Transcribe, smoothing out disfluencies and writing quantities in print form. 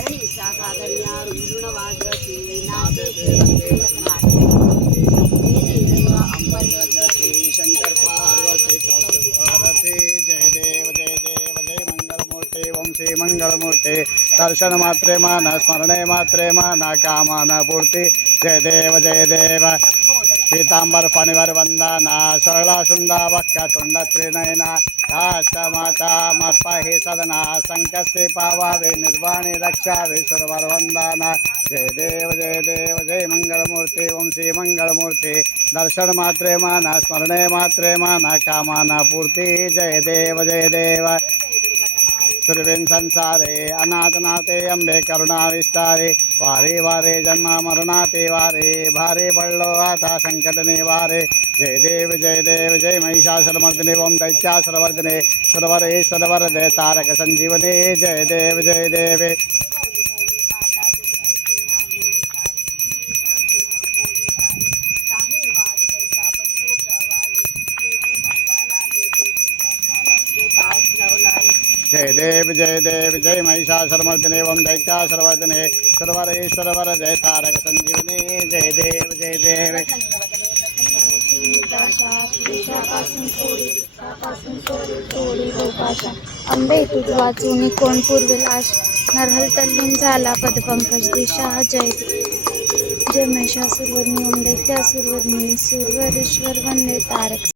धरणीचा साधर्या रुंजुण वाजती नाचते शंकर पार्वती कौस्तुभारती जय देव जय देव जय मंगलमूर्ती ओम श्री मंगलमूर्ती दर्शन मात्रे मान स्मरणे मात्रे मान कामान पूर्ती जय देव पीतांबर फणिवर वंदना सरला सुंदा वक्र तुंड त्रिनयना राष्ट्रमाता मत्पाहि सदना संकस्ते पावावे निर्वाणी रक्षावे सुरवर वंदना जय देव जय मंगलमूर्ती ओम श्री मंगलमूर्ती दर्शन मात्रे मान स्मरणे मात्रे मान कामना पूर्ति जय देव सुरविन संसारे अनाथनाथे अम्बे करुणा विस्तारे वारे वारे जन्म मरणाते वारे भारे पडलो आता संकट निवारे जय देव जय महिषासुरमर्दिने ओम दैत्यासुरवर्धिने सुरवरे दे तारक संजीवने जय देव जय देव जय महिषासुरमर्दिने ओम दैत्यासुरवर्धिने सुरवरे दे तारक संजीवने जय देव अंबे तुझ वाचून कोण पूर्वेल आश नरहल तल्लीन झाला पदपंकज दिशा जय महिषासुरवर्णी ओम दैत्यासुरवर्णी सुरवरेश्वर वंदे तारक